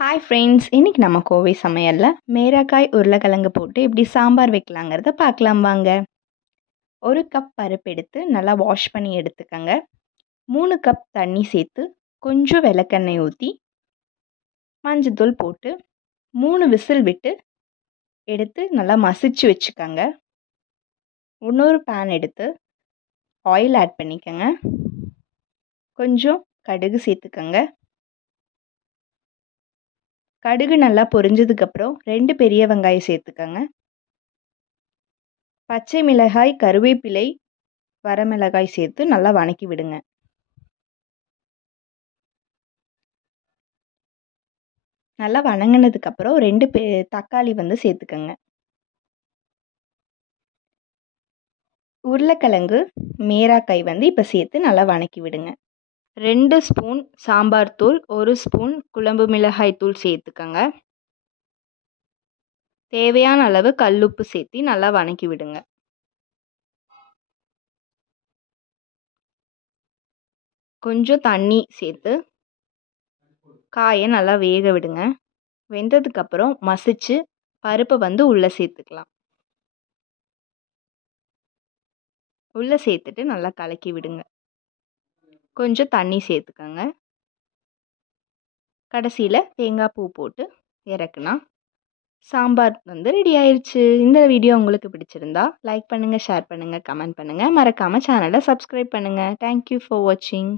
Hi friends, இன்னைக்கு நம்ம கோவை சமையல்ல மேராக்காய் உருளைக்கிழங்கு போட்டு எப்படி சாம்பார் வைக்கலாங்கிறத பார்க்கலாம் வாங்க. ஒரு கப் பருப்பு எடுத்து நல்லா வாஷ் பண்ணி எடுத்துக்கங்க. 3 கப் தண்ணி சேர்த்து கொஞ்சம் விளக்கெண்ணெய் ஊற்றி மஞ்சத்தூள் போட்டு 3 விசில் விட்டு எடுத்து நல்லா மசிச்சு வச்சுக்கோங்க. இன்னொரு பேன் எடுத்து ஆயில் ஆட் பண்ணிக்கோங்க. கொஞ்சம் கடுகு சேர்த்துக்கோங்க. கடுகு நல்லா பொரிஞ்சதுக்கப்புறம் 2 பெரிய வெங்காயம் சேர்த்துக்கோங்க. பச்சை மிளகாய், கருவேப்பிலை, வரமிளகாய் சேர்த்து நல்லா வதக்கி விடுங்க. நல்லா வதங்கினதுக்கப்புறம் 2 தக்காளி சேர்த்துக்கோங்க. உருளைக்கிழங்கு, மேராக்காய் இப்போ சேர்த்து நல்லா வதக்கி விடுங்க. 2 ஸ்பூன் சாம்பார் தூள், 1 ஸ்பூன் குழம்பு மிளகாய் தூள் சேர்த்துக்கோங்க. தேவையான அளவு கல்லுப்பு சேர்த்து நல்லா வதக்கி விடுங்க. கொஞ்சம் தண்ணி சேர்த்து காயை நல்லா வேக விடுங்க. வெந்ததுக்கப்புறம் மசிச்சு பருப்பை உள்ளே சேர்த்துக்கலாம். உள்ளே சேர்த்துட்டு நல்லா கலக்கி விடுங்க. கொஞ்சம் தண்ணி சேர்த்துக்கோங்க. கடைசியில் தேங்காய் பூ போட்டு இறக்குனா சாம்பார் ரெடி ஆயிடுச்சு. இந்த வீடியோ உங்களுக்கு பிடிச்சிருந்தா லைக் பண்ணுங்கள், ஷேர் பண்ணுங்கள், கமெண்ட் பண்ணுங்கள். மறக்காமல் சேனலை சப்ஸ்கிரைப் பண்ணுங்கள். தேங்க்யூ ஃபார் வாட்சிங்.